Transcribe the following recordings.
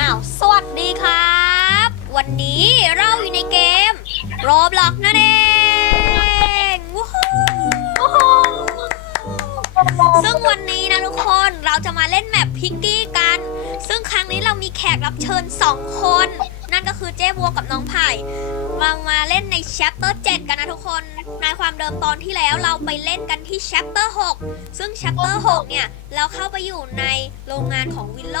อ้าว สวัสดีครับ วันนี้เราอยู่ในเกมโรบล็อกนั่นเองวู้ฮู้ซึ่งวันนี้นะทุกคนเราจะมาเล่นแมปพิกกี้กัน ซึ่งครั้งนี้เรามีแขกรับเชิญ 2 คน นั่นก็คือเจ๊บัวกับน้องไผ่มามาเล่นใน chapter 7กันนะทุกคน ในความเดิมตอนที่แล้วเราไปเล่นกันที่ chapter 6ซึ่ง chapter 6เนี่ย เราเข้าไปอยู่ในโรงงานของวิลโล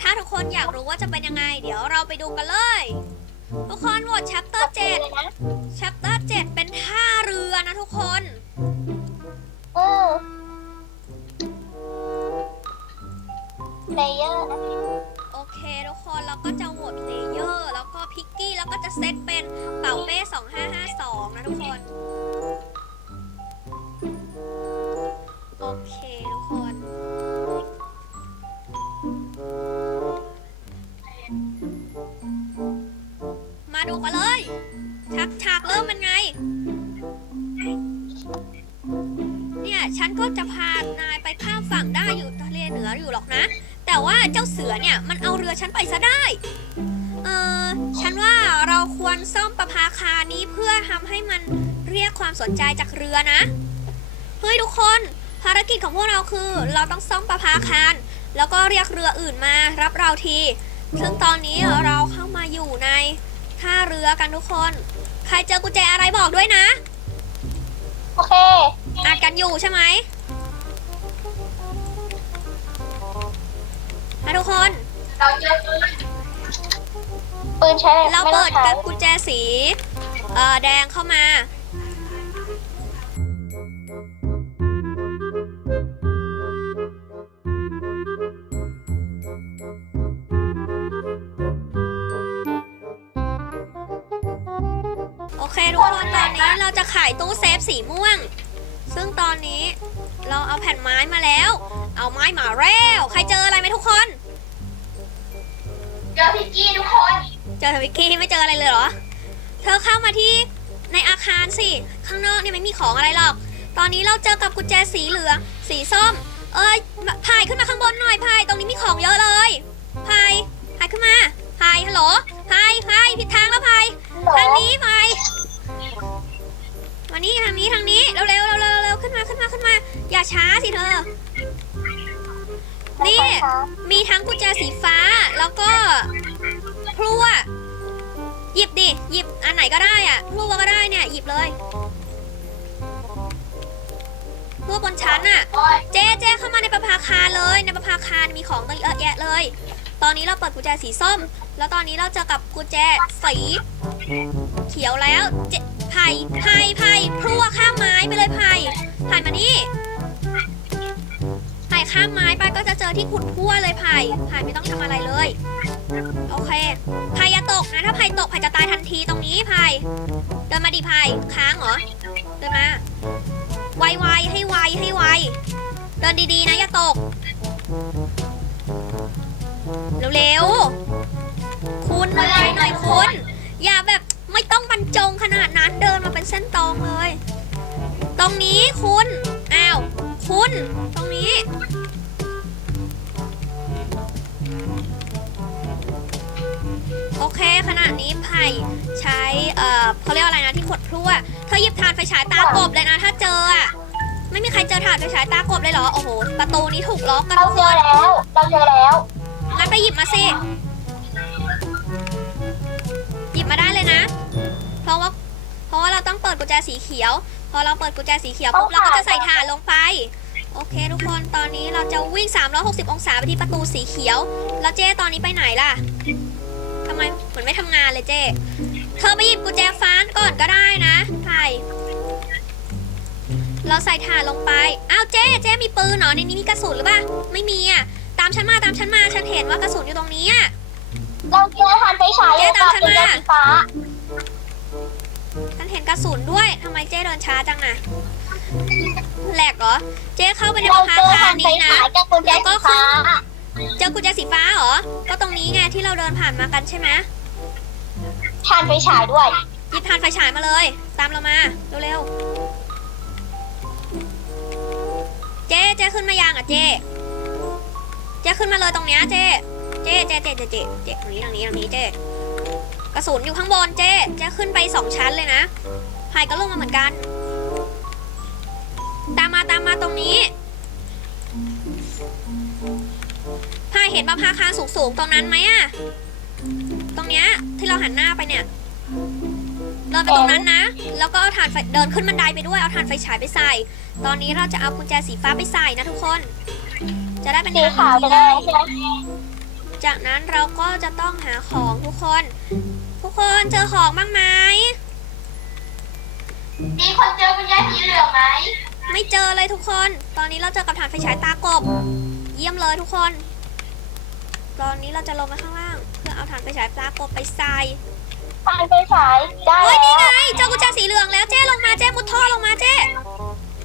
ถ้าทุกคนอยากรู้ว่าจะเป็นยังไง เดี๋ยวเราไปดูกันเลย ทุกคนโหวต chapter 7 chapter 7เป็นท่าเรือนะทุกคนเออเลเยอร์นะโอเคทุกคนเราก็จะโหวต พิกกี้แล้วก็จะเซตเป็นเป่าเป้2552 นะทุกคน โอเคทุกคน มาดูกันเลยชักฉากเริ่มเป็นไง เนี่ย ฉันก็จะพานายไปข้ามฝั่งได้อยู่ทะเลเหนืออยู่หรอกนะ แต่ว่าเจ้าเสือเนี่ย มันเอาเรือฉันไปซะได้ เออฉันว่าเราควรซ่อมประภาคารนี้เพื่อทำให้มันเรียกความสนใจจากเรือนะ เฮ้ยทุกคน ภารกิจของพวกเราคือ เราต้องซ่อมประภาคารแล้วก็เรียกเรืออื่นมารับเราที ซึ่งตอนนี้เราเข้ามาอยู่ในท่าเรือกันทุกคน ใครเจอกุญแจอะไรบอกด้วยนะ โอเคอ่านกันอยู่ใช่ไหมนะทุกคน เราเจอ ปืนปืนใช้อะไรเราไม่ต้เปิองดใช้กับกุญแจสีเอ่อแดงเข้ามา โอเคทุกคนตอนนี้เราจะขายตู้เซฟสีม่วง ซึ่งตอนนี้เราเอาแผ่นไม้มาแล้ว เอาไม้มาแล้ว ใครเจออะไรไหมทุกคน เจอพิกกี้ทุกคน เจอเธอวิกกี้ไม่เจออะไรเลยเหรอ เธอเข้ามาที่ในอาคารสิ ข้างนอกเนี่ยไม่มีของอะไรหรอก ตอนนี้เราเจอกับกุญแจสีเหลือง สีส้ม เอ้ยพายขึ้นมาข้างบนหน่อยพาย ตรงนี้มีของเยอะเลยพายพายขึ้นมาพายฮัลโหลพายพายผิดทางแล้วพายทางนี้พายมานี่ทางนี้ทางนี้เร็วเร็วเร็วเร็วเร็วขึ้นมาขึ้นมาขึ้นมา อย่าช้าสิเธอ นี่ มีทั้งกุญแจสีฟ้าแล้วก็ พลั่วหยิบดิ หยิบอันไหนก็ได้อะพลั่วก็ได้เนี่ย หยิบเลยพลั่วบนชั้นอะเจ๊เจ๊เข้ามาในประภาคารเลย ในประภาคารมีของตั้งเยอะแยะเลย ตอนนี้เราเปิดกุญแจสีส้ม แล้วตอนนี้เราเจอกับกุญแจสีเขียวแล้วเจไผ่ไผ่ไผ่พลั่วข้ามไม้ไปเลยไผ่ไผ่มานี่ไผ่ข้ามไม้ไปก็จะเจอที่ขุดพั่วเลยไผ่ไผ่ไม่ต้องทำอะไรเลย โอเคไผ่อย่าตกนะ ถ้าไผ่ตกไผ่จะตายทันทีตรงนี้ไผ่เดินมาดิไผ่ค้างเหรอ เดินมา ไวๆให้ไวให้ไว เดินดีๆนะอย่าตก เร็วๆ คุณหน่อยหน่อยคุณ อย่าแบบไม่ต้องบรรจงขนาดนั้นเดินมาเป็นเส้นตรงเลย ตรงนี้คุณ อ้าว คุณ ตรงนี้ เคขณะนี้ไผ่ใช้เอ่อเขาเรียกว่าอะไรนะที่ขดพลั่วเธอหยิบถ่านไฟฉายตากบเลยนะ ถ้าเจออะไม่มีใครเจอถ่านไฟฉายตากบเลยเหรอโอ้โหประตูนี้ถูกล็อกกันเราทุกเจคอนแล้ว เราเจอแล้วงั้นไปหยิบมาสิหยิบมาได้เลยนะ เพราะว่าเพราะว่าเราต้องเปิดกุญแจสีเขียว พอเราเปิดกุญแจสีเขียวปุ๊บเราก็จะใส่ถ่านลงไป โอเค ทุกคนตอนนี้เราจะวิ่ง 360 องศาไปที่ประตูสีเขียว แล้วเจ้ตอนนี้ไปไหนล่ะทำไมเหมือนไม่ทำงานเลยเจ้เธอไปหยิบกุญแจฟ้าก่อนก็ได้นะไผ่เราใส่ถ่านลงไป อ้าวเจ้เจ้มีปืนเหรอในนี้มีกระสุนหรือเปล่า ไม่มีอะ ตามฉันมาตามฉันมาฉันเห็นว่ากระสุนอยู่ตรงนี้อะ เราเจอทานไฟฉายอยู่กับเจ๊ตามฉันกุญแจมาสีฟ้าฉันเห็นกระสุนด้วยทำไมเจ้เดินช้าจังอะแหลกเหรอ เจ้เข้าไปในเราพาเจอคาทารนไฟนี้นะฉายกับกุญแจสีฟ้า เจอกุญแจสีฟ้าเหรอ ก็ตรงนี้ไงที่เราเดินผ่านมากันใช่ไหมทานไฟฉายด้วย หยิบถ่านไฟฉายมาเลย ตามเรามาเร็วๆ เจ๊เจ๊ขึ้นมายังอะเจ๊เจ๊ขึ้นมาเลยตรงเนี้ยเจ๊เจ๊เจ๊เจ๊เจ๊เจ๊เจ๊ตรงนี้ตรงนี้ตรงนี้เจ๊กระสุนอยู่ข้างบนเจ๊เจ๊ขึ้นไปสองชั้นเลยนะพายก็ลงมาเหมือนกัน ตามมาตามมาตรงนี้ายเห็นประภาคารสูงๆตรงนั้นไหมอะตรงเนี้ยที่เราหันหน้าไปเนี่ย เดินไปตรงนั้นนะ แล้วก็เอาถ่านไฟเดินขึ้นบันไดไปด้วย เอาถ่านไฟฉายไปใส่ ตอนนี้เราจะเอากุญแจสีฟ้าไปใส่นะทุกคน จะได้เป็นสีทางขาวที่จะได้ ใช่ไหมจากนั้นเราก็จะต้องหาของทุกคน ทุกคนเจอของบ้างไหม มีคนเจอกุญแจสีเหลืองไหม ไม่เจอเลยทุกคน ตอนนี้เราเจอกับถ่านไฟฉายตากบ เยี่ยมเลยทุกคน ตอนนี้เราจะลงมาข้างล่าง เพื่อเอาถ่านไฟฉายตากบไปใส่ทานไปฉายได้เฮ้ยแล้นี่วไงเจอกุญแจสีเหลืองแล้วเจ๊ลงมาเจ๊มุดท่อลงมาเจ๊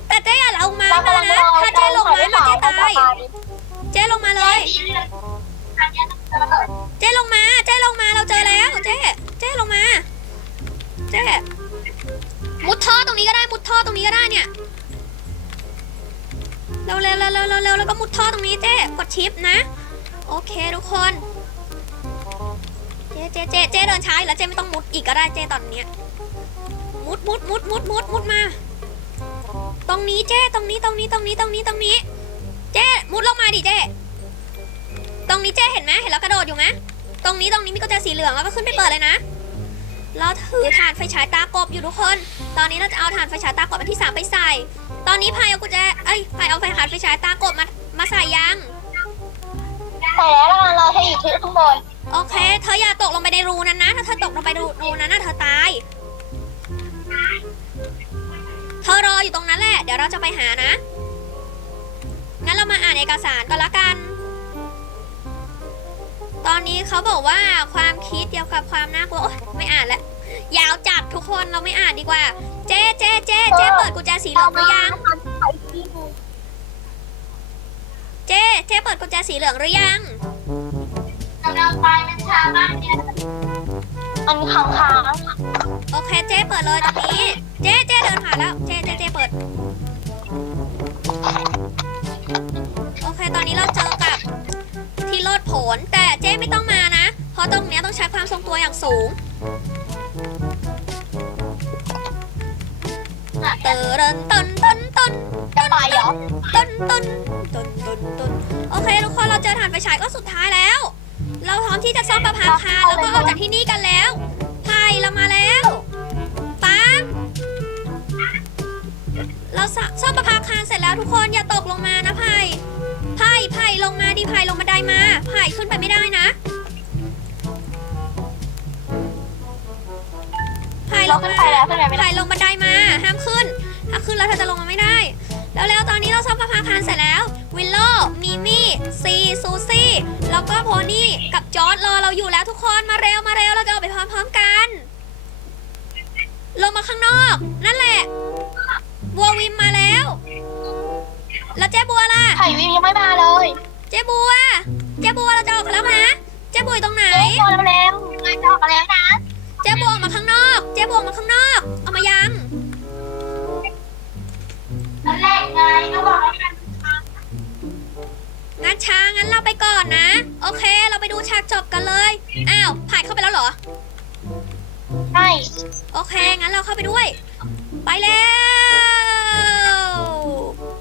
แต่เจ๊อย่าลงมาเรานะกำลังรอถ้าเจ๊ลงมาถ่เรายเจ๊ไปตายฉายเจ๊ลงมาเลยสีเหลืองอันเนี้ยต้องเจอเจ๊ลงมาเจ๊ลงมาเราเจอแล้วเจ๊เจ๊ลงมา เจ๊มุดท่อตรงนี้ก็ได้มุดท่อตรงนี้ก็ได้เนี่ยเร็วเร็วเร็วเร็วเร็วเร็วแล้วก็มุดท่อตรงนี้เจ๊กดชิปนะ โอเคทุกคน เจ๊เจ๊เจ๊เจ๊เดินช้าอีกแล้วเจ๊ไม่ต้องมุดอีกก็ได้เจ๊ตอนเนี้ยมุดมุดมุดมุดมุดมุดมา ตรงนี้เจ๊ตรงนี้ตรงนี้ตรงนี้ตรงนี้ตรงนี้ เจ๊มุดลงมาดิเจ๊ตรงนี้เจ๊เห็นไหมเห็นแล้วกระโดดอยู่ไหมตรงนี้ตรงนี้มีกุญแจสีเหลืองแล้วก็ขึ้นไปเปิดเลยนะเราถือถ่านไฟฉายตากบอยู่ทุกคน ตอนนี้เราจะเอาถ่านไฟฉายตากบอันที่สามไปใส่ ตอนนี้พายเอากุญแจ เอ้ยพายเอาไฟถ่านไฟฉายตากบมา มาใส่ยัง ใส่แล้วกำลังรอเธออยู่ที่ข้างบนโอเค เธออย่าตกลงไปในรูนั้นนะถ้าเธอตกลงไปรูนั้นนะเธอตาย เธอรออยู่ตรงนั้นแหละ เดี๋ยวเราจะไปหานะ งั้นเรามาอ่านเอกสารกันละกัน ตอนนี้เขาบอกว่าความคิดเกี่ยวกับความน่ากลัวโอ๊ยไม่อ่านแล้วยาวจัดทุกคนเราไม่อ่านดีกว่า เจ๊เจ๊เจ๊เจ๊เปิดกุญแจสีเหลืองหรือยัง เจ๊เจ๊เปิดกุญแจสีเหลืองหรือยังกำลังไปมันช้ามากเนี่ยมันค้างค้างโอเคเจ๊เปิดเลยตอนนี้ เจ๊เจ๊เดินผ่านแล้วเจ๊เจ๊เจ๊เปิด โอเคตอนนี้เราเจอกับที่โลดโผนแต่เจ๊ไม่ต้องมานะ เพราะตรงเนี้ยต้องใช้ความทรงตัวอย่างสูงเตอเรินต้นต้นต้น ไปเหรอต้นต้นต้นต้นต้นโอเคทุกคนเราเจอฐานไฟฉายก็สุดท้ายแล้ว เราพร้อมที่จะซ่อมประภาคารแล้วก็ออกจากที่นี่กันแล้วไผ่เรามาแล้วปังเราซ่อมประภาคารเสร็จแล้วทุกคนอย่าตกลงมานะไผ่ไผ่ไผ่ลงมาดิไผ่ลงบันได้มาไผ่ขึ้นไปไม่ได้นะไผ่ลเรางขึ้นมาไปแล้วขึ้นไปไม่ได้ไผ่ลงบันไดมาห้ามขึ้น ถ้าขึ้นแล้วเธอจะลงมาไม่ได้ แล้วแล้วตอนนี้เราซ่อมประภาคารเสร็จแล้ว วิลโลมิมี่ซีซูซี่แล้วก็โพนี่กับจอร์ดรอเราอยู่แล้วทุกคนมาเร็วมาเร็วเราจะออกไปพร้อมๆกัน ลงมาข้างนอก นั่นแหละบัววิมมาแล้ว แล้วเจ๊บัวล่ะไข่วิวยังไม่มาเลยเจ๊บัวเจ๊บัวเราจะออกกันแล้วนะเจ๊บัวอยู่ตรงไหน เอ๊ะพอแล้วแล้วเงินจะออกมาแล้วนะ เจ๊บัวออกมาข้างนอก เจ๊บัวออกมาข้างนอก เอามายังนั่นแหละ ไงก็บอกแล้วกันงั้นช้างั้นเราไปก่อนนะ โอเค เราไปดูฉากจบกันเลย อ้าวผ่านเข้าไปแล้วเหรอ ใช่โอเค งั้นเราเข้าไปด้วย ไปแล้ว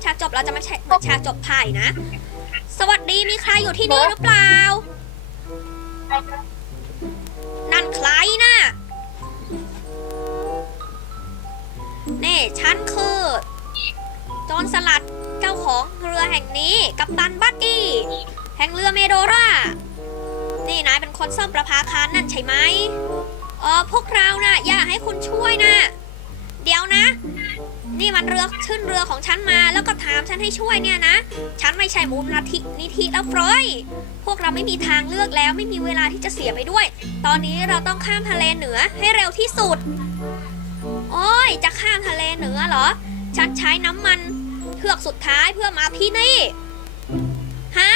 ฉากจบเราจะมาแชเหมือนฉากจบไผ่นะ สวัสดีมีใครอยู่ที่นี่หรือเปล่า นั่นใครนะ่ะ นี่ฉันคือโจ รสลัดเจ้าของเรือแห่งนี้ กัปตันบัดดี้แห่งเรือเมโดรา นี่นายเป็นคนซ่อมประภาคารนั่นใช่ไหมอ๋อพวกเรานะ่ะอยากให้คุณช่วยนะ เดี๋ยวนะ นี่มันเรือขึ้นเรือของฉันมา แล้วก็ถามฉันให้ช่วยเนี่ยนะ ฉันไม่ใช่มูลนิธินิธิแล้วฟรอย พวกเราไม่มีทางเลือกแล้วไม่มีเวลาที่จะเสียไปด้วย ตอนนี้เราต้องข้ามทะเลเหนือให้เร็วที่สุด โอ้ยจะข้ามทะเลเหนือเหรอ ฉันใช้น้ำมัน เทือกสุดท้ายเพื่อมาที่นี่ ฮะ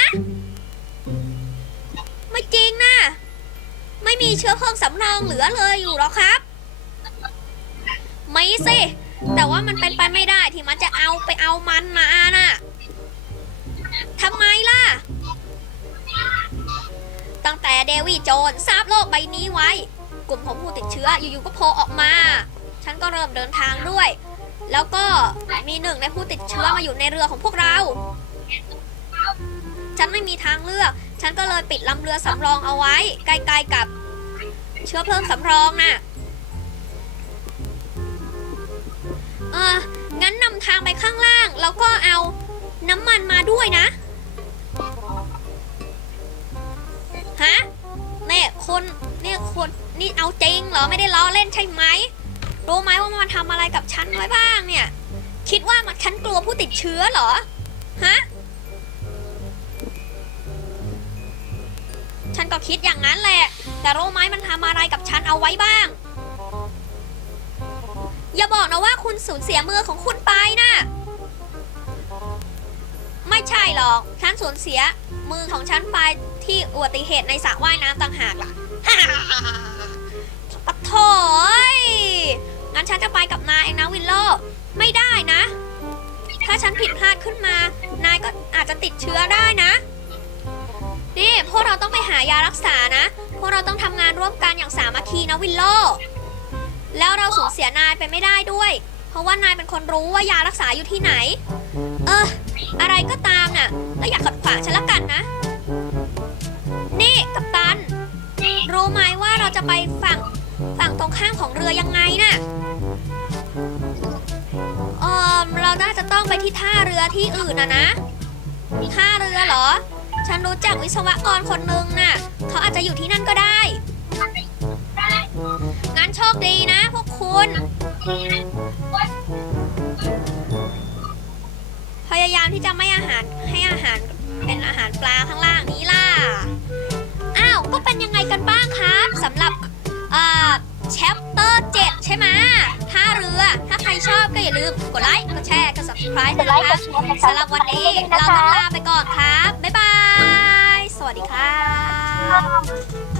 ไม่จริงนะ ไม่มีเชื้อเพลิงสำรองเหลือเลยอยู่หรอครับ ไม่สิ แต่ว่ามันเป็นไปไม่ได้ที่มันจะเอาไปเอามันมาน่ะทำไมล่ะ ตั้งแต่เดวี่โจนทราบโลกใบนี้ไว้ กลุ่มของผู้ติดเชื้ออยู่ๆก็โผล่ออกมา ฉันก็เริ่มเดินทางด้วย แล้วก็มีหนึ่งในผู้ติดเชื้อมาอยู่ในเรือของพวกเรา ฉันไม่มีทางเลือก ฉันก็เลยปิดลำเรือสำรองเอาไว้ ใกล้ๆกับ เชื้อเพลิงสำรองน่ะเอองั้นนำทางไปข้างล่าง แล้วก็เอาน้ำมันมาด้วยนะ ฮะเนี่ยคนเนี่ยคนนี่เอาจริงเหรอ ไม่ได้ล้อเล่นใช่ไหม รู้ไหมว่ามันทำอะไรกับฉันไว้บ้างเนี่ย คิดว่ามันฉันกลัวผู้ติดเชื้อเหรอ ฮะ ฉันก็คิดอย่างนั้นแหละ แต่รู้ไหมมันทำอะไรกับฉันเอาไว้บ้าง อย่าบอกนะว่าคุณสูญเสียมือของคุณไปนะไม่ใช่หรอก ฉันสูญเสียมือของฉันไปที่อุบัติเหตุในสระว่ายน้ำต่างหากล่ะปะโถย งั้นฉันจะไปกับนายเองนะวินโลไม่ได้นะ ถ้าฉันผิดพลาดขึ้นมา นายก็อาจจะติดเชื้อได้นะนี่พวกเราต้องไปหายารักษานะ พวกเราต้องทำงานร่วมกันอย่างสามัคคีนะวินโลแล้วเราสูญเสียนายไปไม่ได้ด้วย เพราะว่านายเป็นคนรู้ว่ายารักษาอยู่ที่ไหน เออ อะไรก็ตามน่ะก็อย่าขัดขวางฉันละกันนะ นี่กัปตัน รู้ไหมว่าเราจะไปฝั่ง ฝั่งตรงข้ามของเรือยังไงน่ะเออเราน่าจะต้องไปที่ท่าเรือที่อื่นนะนะท่าเรือเหรอ ฉันรู้จักวิศวกรคนนึงน่ะ เขาอาจจะอยู่ที่นั่นก็ได้ งั้นโชคดีนะพวกคุณ พยายามที่จะไม่อาหารให้อาหารเป็นอาหารปลาข้างล่างนี้ล่ะ อ้าว ก็เป็นยังไงกันบ้างครับสำหรับ อ่าแชปเตอร์7ใช่ไหมท่าเรือ ถ้าใครชอบก็อย่าลืมกดไลค์ กดแชร์ กด subscribe กดไลนะค์กคะดแชร์กดสำหรับวันนี้เราต้องลาไปก่อนครับ บ๊ายบาย สวัสดีครับ